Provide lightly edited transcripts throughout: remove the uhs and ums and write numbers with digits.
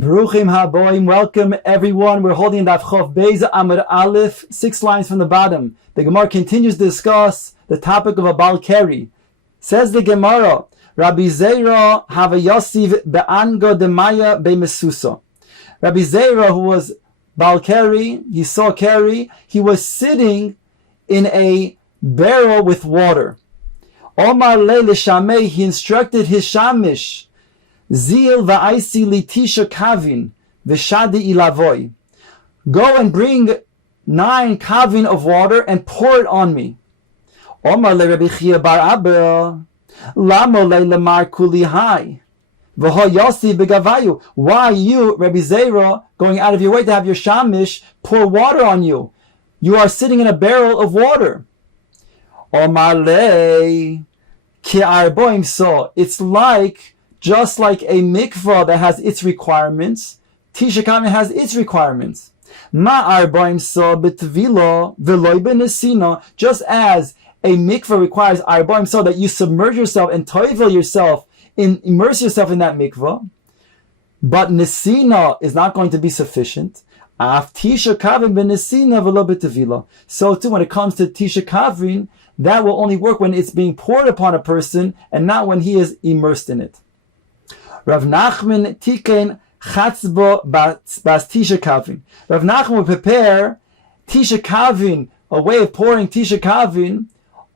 Bruchim haboim, welcome everyone. We're holding Daf Chof Beis Amud Aleph, 6 lines from the bottom. The Gemara continues to discuss the topic of a Bal Keri. Says the Gemara, Rabbi Zeira have a Yosiv be'ango demaya be'mesusa. Rabbi Zeira, who was Bal Keri, he saw Keri, he was sitting in a barrel with water. Omar le l'shamei, he instructed his shamish, Zil va'aisi litisha kavin v'shadi ilavoy. Go and bring 9 kavin of water and pour it on me. Omar le Rabbi Chia bar Abba, lamo le lemar kuli hai v'ho yosi begavayu. Why are you, Rabbi Zeira, going out of your way to have your shamish pour water on you? You are sitting in a barrel of water. Omar le ki arboim, so it's just like a mikvah that has its requirements, Tisha Kavin has its requirements. Ma arbaim so betvilo v'loy benesina. Just as a mikvah requires arbaim so that you submerge yourself and toivel yourself, immerse yourself in that mikvah, but nesina is not going to be sufficient. Af Tisha Kavin benesina v'lo betvilo. So too, when it comes to Tisha Kavin, that will only work when it's being poured upon a person and not when he is immersed in it. Rav Nachman tiken chatzbo bas Tisha Kavin. Rav Nachman would prepare Tisha Kavin, a way of pouring Tisha Kavin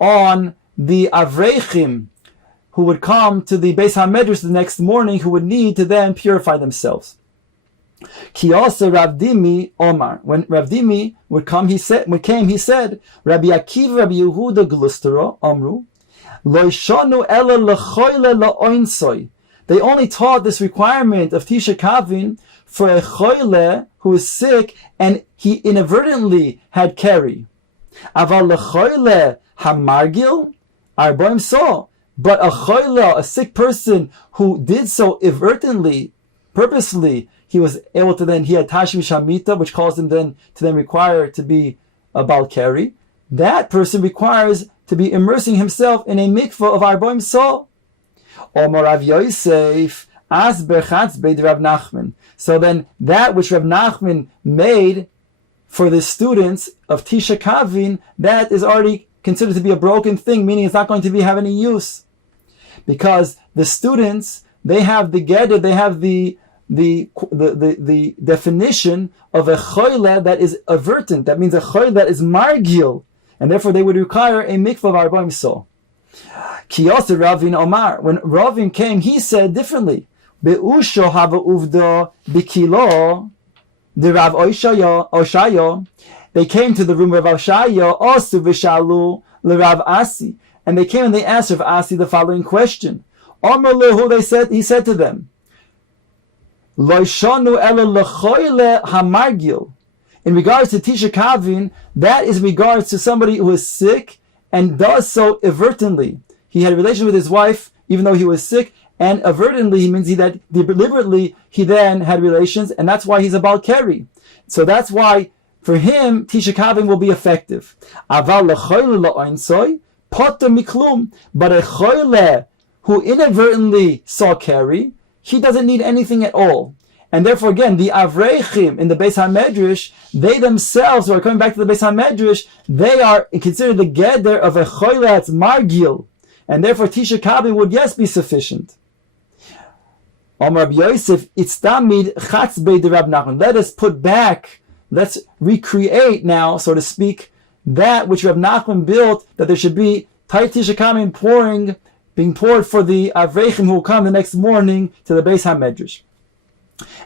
on the Avrechim who would come to the Beis HaMedrash the next morning, who would need to then purify themselves. Ki also Rav Dimi Omar. When Rav Dimi would come, he said, Rabbi Akiva, Rabbi Yehuda Glustero, Amru, Lo shonu ela lechoyle leoinsoy. They only taught this requirement of Tisha Kavin for a choyle who is sick and he inadvertently had keri. Aval lechoyle hamargil arboim so. But a choyle, a sick person who did so inadvertently, purposely, he was able to then, he had tashmi shamita, which caused him then to then require to be a bal keri. That person requires to be immersing himself in a mikvah of arboim so. Omar Rav Yosef as berchatz beid Rav Nachman. So then, that which Rav Nachman made for the students of Tisha Kavin, that is already considered to be a broken thing, meaning it's not going to have any use, because the students, they have the geder, they have the definition of a choyle that is avertant. That means a choyle that is margil, and therefore they would require a mikvah of arbaim so. Kiyos Ravin Omar. When Ravin came, he said differently. Be'usho hava uvda bikilo the Rav Oshayo. They came to the room of Rav Oshayo, also v'shalu l'Rav Asi, and they came and they asked Rav Asi the following question. Omar lehu, he said to them, Lo shonu ela lechoyle hamargil. In regards to Tisha Kavin, that is regards to somebody who is sick and does so avertently. He had a relation with his wife, even though he was sick, and avertently he means that deliberately he then had relations, and that's why he's a bal keri. So that's why for him Tisha Kavin will be effective. Aval lechoyle la'oinsoy poter miklum. But a choyle who inadvertently saw keri, he doesn't need anything at all. And therefore, again, the Avrechim in the Beis HaMedrash, they themselves, who are coming back to the Beis HaMedrash, they are considered the geder of a choyle that's margil. And therefore, Tisha Kavin would, yes, be sufficient. Omar Rabbi Yosef, it's tamid chatz beid Rav Nachman. Let us put back, let's recreate now, so to speak, that which Rav Nachman built, that there should be tight Tisha Kavin being poured for the Avrechim who will come the next morning to the Beis HaMedrash.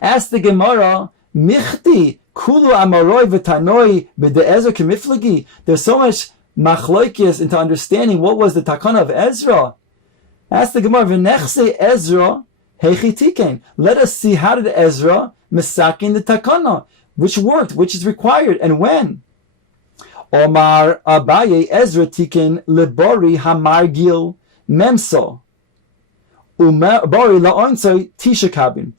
Ask the Gemara, Michti, Kulu Amaroi v'Tanoi b'de'ezra k'miflagi. There's so much machloikis into understanding what was the takana of Ezra. Ask the Gemara, V'nechse Ezra heichi tiken. Let us see, how did Ezra misakin the takana, which worked, which is required, and when. Omar Abaye Ezra tiken lebori hamargil memso umabori laonsoy Tisha Kavin.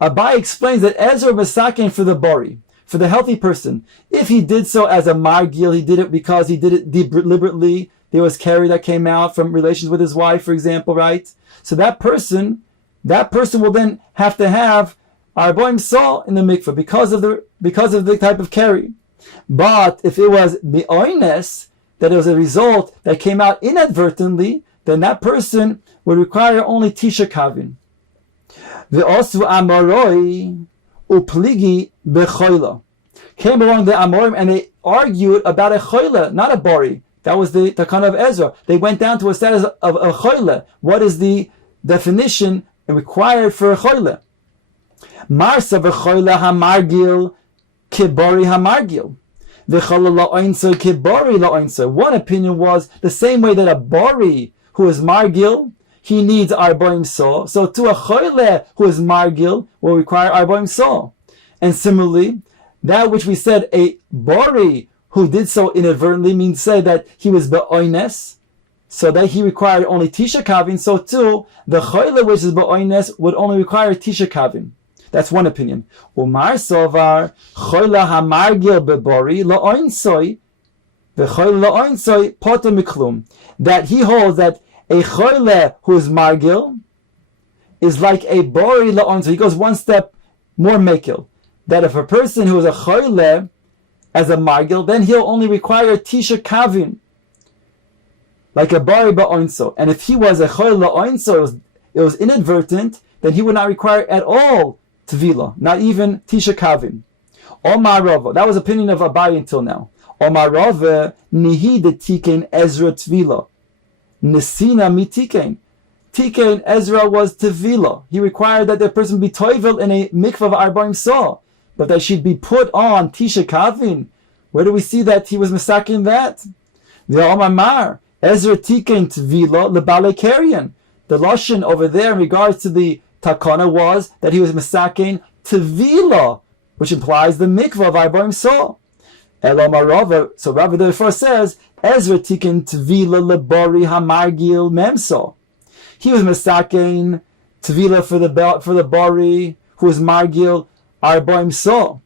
Abai explains that Ezra was sakin for the bori, for the healthy person. If he did so as a margil, he did it because he did it deliberately. There was keri that came out from relations with his wife, for example, right? So that person will then have to have Arboim saw in the mikveh because of the type of carry. But if it was mi'oines, that it was a result that came out inadvertently, then that person would require only tisha kavin. Ve'osu amoroi upligi bechoila. Came along the Amorim and they argued about a choila, not a bari. That was the takana of Ezra. They went down to a status of a choila. What is the definition required for a choila? Marsa v'choila hamargil kibari hamargil. V'choila la'oinsa kibari la'oinsa. One opinion was the same way that a bari who is margil, he needs arboim saw. So to a choila who is margil will require arboim saw. And similarly, that which we said a bari who did so inadvertently means say that he was be'oines, so that he required only tisha kavin. So too, the choila which is be'oines would only require tisha kavin. That's one opinion. Umar sovar choila hamargil bebari la'oinsoi v'choila la'oinsoi poter miklum. That he holds that a choila who is margil is like a bari la'oinsoi. He goes one step more mekil. That if a person who is a choile as a margil, then he'll only require tisha kavin, like a bari ba'oinso. And if he was a choile la'oinso, it was inadvertent, then he would not require at all tvila, not even tisha kavin. Omar Rava, that was opinion of Abai until now. Omar Rava, nihi de tikein Ezra tvila, nesina mitikein. Tikein Ezra was tvila. He required that the person be toivel in a mikvah of arbaim saw. But that she'd be put on tisha kavin. Where do we see that he was masakin that? The Omar Ezra tikein tvila lebale karian. The lashon over there in regards to the takana was that he was masakin tvila, which implies the mikvah of arbaim saw. Elomar Rava. So Rava therefore says Ezra tikein tvila lebari hamargil memso. He was masakin tvila for the bari who was margil arbaim saw.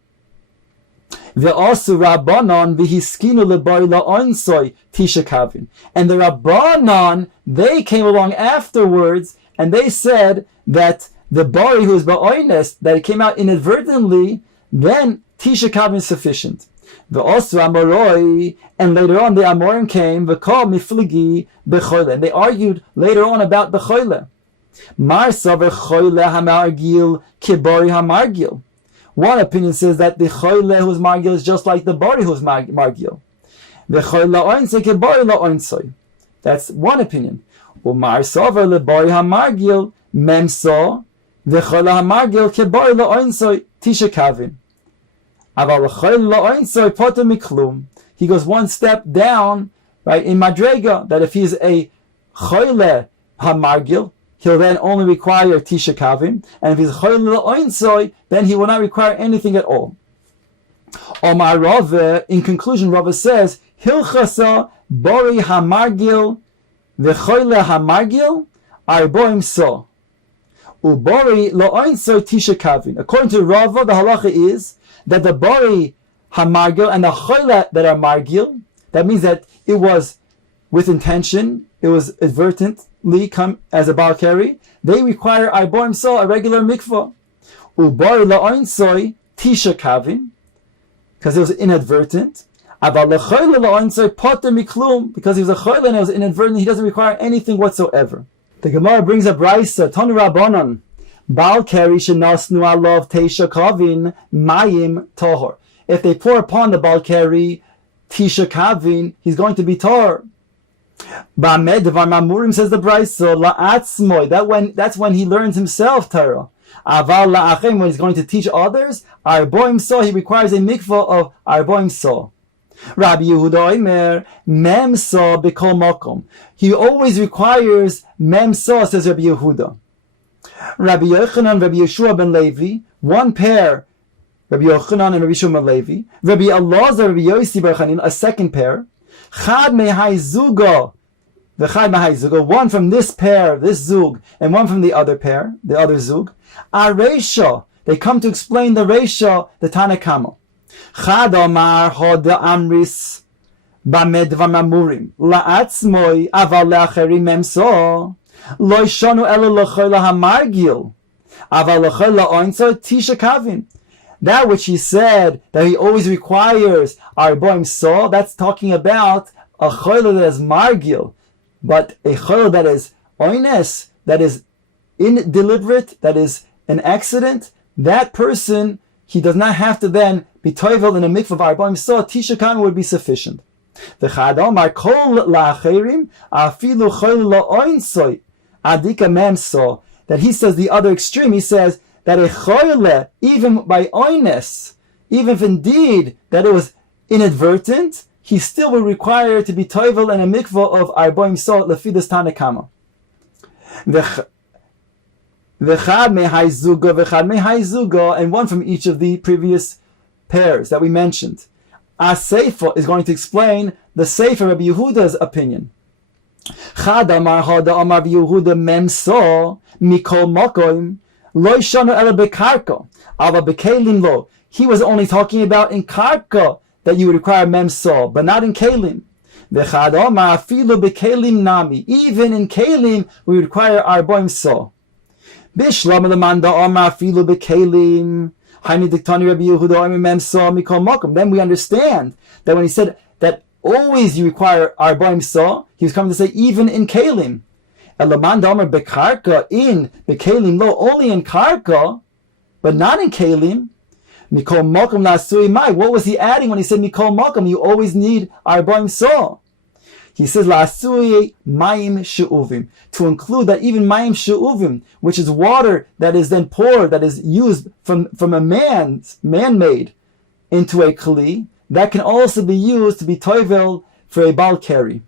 Ve'asu rabbanon v'hiskinu lebari la'onsoi tisha kavin. And the rabbanon, they came along afterwards and they said that the bari who is ba'oines, that it came out inadvertently, then tisha kavin is sufficient. Ve'asu amoroi, and later on the amorim came v'kol mifligi bechoyle, and they argued later on about the choyle. Marsa v'choyle hamargil kibari hamargil. One opinion says that the choyle who's margil is just like the bari who's margil. V'choyle la'oinse kibari la'oinse. That's one opinion. U'marsa v'lebari hamargil memso v'choyle hamargil kibari la'oinse tisha kavin. He goes one step down, right, in Madrega, that if he's a choyle hamargil, he'll then only require tisha kavim, and if he's choyle la'oinsoy, then he will not require anything at all. Omar Rava, in conclusion, Rava says, Hilchasa bori hamargil v'choyle hamargil arboim so. Ubori la'oinsoy tisha kavim. According to Rava, the halacha is that the bari hamargil and the choyle that are margil, that means that it was with intention, it was advertently come as a bal keri, they require arboim so, a regular mikvah. Ubari la'oinsoy tisha kavin, because it was inadvertent. Aval lechoyle la'oinsoy poter miklum, because he was a choyle and it was inadvertent, he doesn't require anything whatsoever. The Gemara brings a brisa, Tanu Rabbanon, Bal keri shenasnu alav teisha kavin mayim tohor. If they pour upon the bal keri tisha kavin, he's going to be tor. Ba'med devar mamurim, says the brisa, la'atzmoy. That's when he learns himself Torah. Aval la'achem, when he's going to teach others, arboim so, he requires a mikvah of arboim so. Rabbi Yehuda Omer, mem so b'kol makom. He always requires mem so, says Rabbi Yehuda. Rabbi Yochanan, Rabbi Yeshua ben Levi, one pair, Rabbi Yochanan and Rabbi Yeshua ben Levi. Rabbi Elazar, Rabbi Yossi bar Chanin, a second pair. Chad mehai zugo, v'chad mehai zugo, one from this pair, this zug, and one from the other pair, the other zug. Aresha, they come to explain the Resha, the Tanakama. Chad omar hoda amris, bamed v'mamurim, la'atzmoi, aval le'acherim memso. Lo shonu elo l'choyle hamargil, That which he said that he always requires arboim so, that's talking about a choyle that is margil, but a choyle that is oines, that is indeliberate, that is an accident, that person, he does not have to then be toivel in a mikvah of arboim so, tisha kavim would be sufficient. The Chadamar kol la'acherim afilu choyle la'oinsoy adika mem so, that he says the other extreme, he says that a choyle, even by oines, even if indeed that it was inadvertent, he still will require to be toivel in a mikvah of arboim so lefidus tanakama. V'chad mehai zuga, and one from each of the previous pairs that we mentioned. As-Seifa is going to explain the Seifa Rabbi Yehuda's opinion. Chad amar hada amar Yehuda mem so mikol makoim lo yishanu ela bekarka ava bekelim lo. He was only talking about in karka that you would require mem so, but not in kelim. V'chad amar afilu bekelim nami. Even in kelim we require arboim so. Bishlam lemanda amar afilu bekelim. Then we understand that when he said that always you require arboim so, he was coming to say even in kelim. In bekelim lo, only in karka, but not in kelim. What was he adding when he said mikol makom? You always need arboim so. He says la'asui mayim she'uvim, to include that even mayim she'uvim, which is water that is then poured, that is used from a man-made into a kli, that can also be used to be toivel for a bal keri.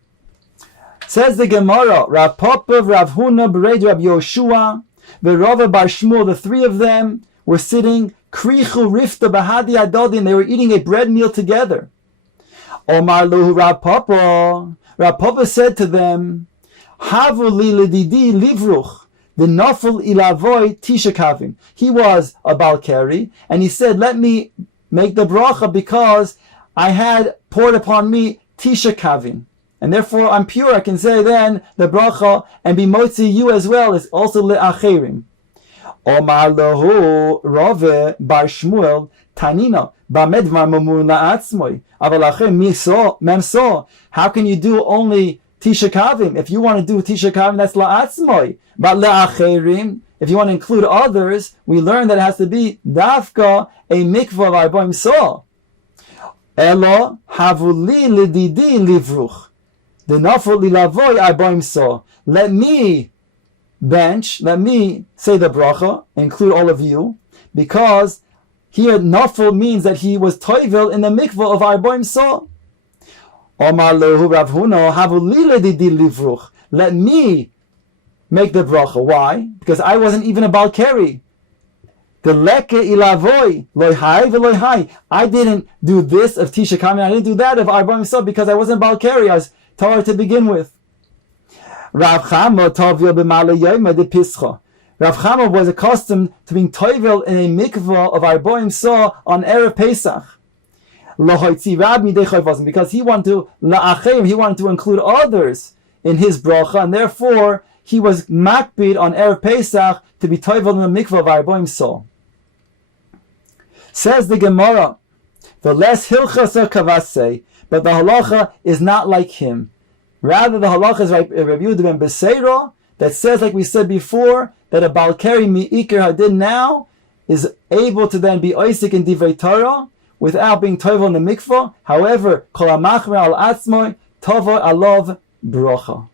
Says the Gemara, Rav Papa, Rav Huna, Bered, Rav Yoshua, Verova Bar Shmuel, the three of them were sitting krichu rifta bahadi adodi, and they were eating a bread meal together. Omar luhu Rav Papa. Rav Papa said to them, Havu li ledidi livruch, the nafel ilavoy tisha kavim. He was a balkari, and he said, let me make the bracha because I had poured upon me tisha kavim. And therefore I'm pure, I can say then the bracha and be motzi you as well is also le'acherim. Omar lahu Rave bar Shmuel tanina. How can you do only tisha kavim? If you want to do tisha kavim, that's la'atzmoi. But la'acherim, if you want to include others, we learn that it has to be dafka, a mikvah of arboim so. Elo havuli lididi livruch, the nafol lilavoy arboim so. Let me say the bracha, include all of you, because here, nafel means that he was toivel in the mikvah of arboim so. Omar lehu Rav Huna havu lile didi livruch. Let me make the bracha. Why? Because I wasn't even a balkeri. The leke ilavoy loy hai veloy hai. I didn't do this of tisha kavim. I didn't do that of arboim so because I wasn't balkeri. I was Torah to begin with. Rav Chama tovil b'malei yoyma de pischa. Rav Chama was accustomed to being toivel in a mikvah of arboim so on Erev Pesach. Because he wanted to he wanted to include others in his bracha, and therefore he was makbid on Erev Pesach to be toivel in the mikvah of arboim so. Says the Gemara, the less hilchasa kavase, but the halacha is not like him. Rather, the halacha is like Rabbi Yehuda ben Beseira, that says, like we said before, that a balkeri mi'ikir hadin now is able to then be oisik in divrei Torah without being toivel in the mikvah. However, kol hamachmer al atzmoi tovo alov bracha.